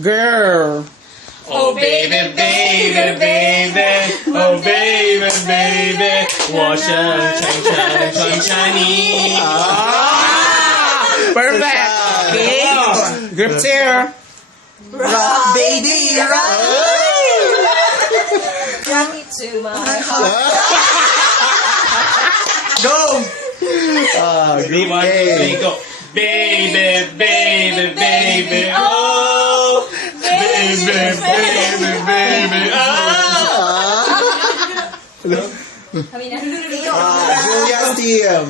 Girl. Oh baby, baby, baby, oh baby, baby, 我是陈shiny. Perfect. Okay. Group chair. Rock, baby, rock. Rock me to my heart. Go. Group A. Go. Baby, baby, baby, oh, baby, baby, baby, oh. Kami na. Julia's team.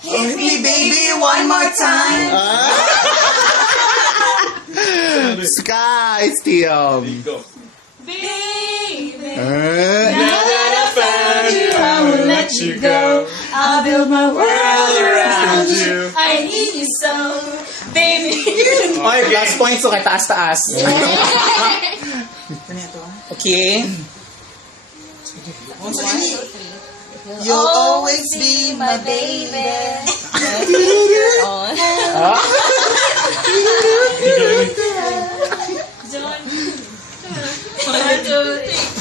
Hit me, baby, one more time. Sky's team. Go. Baby, Now that I found you, I won't let you go. I'll build my world Around you. I need you so, baby. Oy, plus points so kay taas-taas. Okay. You'll always be my baby. On.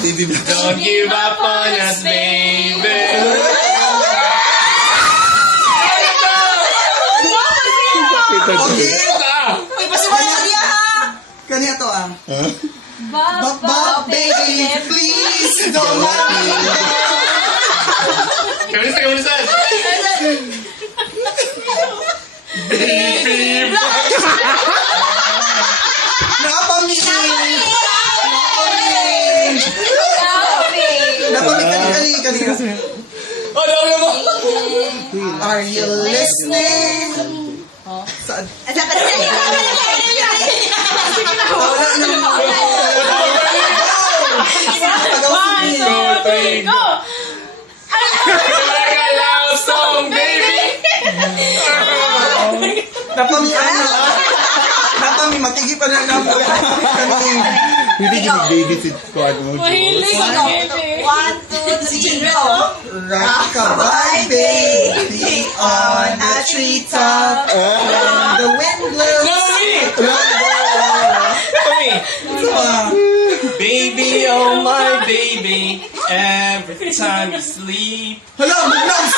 Baby, Don't give up on us, baby. okay. Uy, pasiwala niya ha! Kanya to ah. Baba, Baby, please don't let me go. Kamulisan. Baby, Napamingin. Napamingin kanina. oh, no, mo. Are you listening? Saan? One, two, three, go! Like a love song, baby. Napamingin. Matigil pa na napamingin. Hindi babysit ko ano. Mahilig ako. 1, 2, 3, go! Rock-a-bye, baby, on a treetop. When the wind blows. Baby, oh my baby, every time you sleep. Hello, love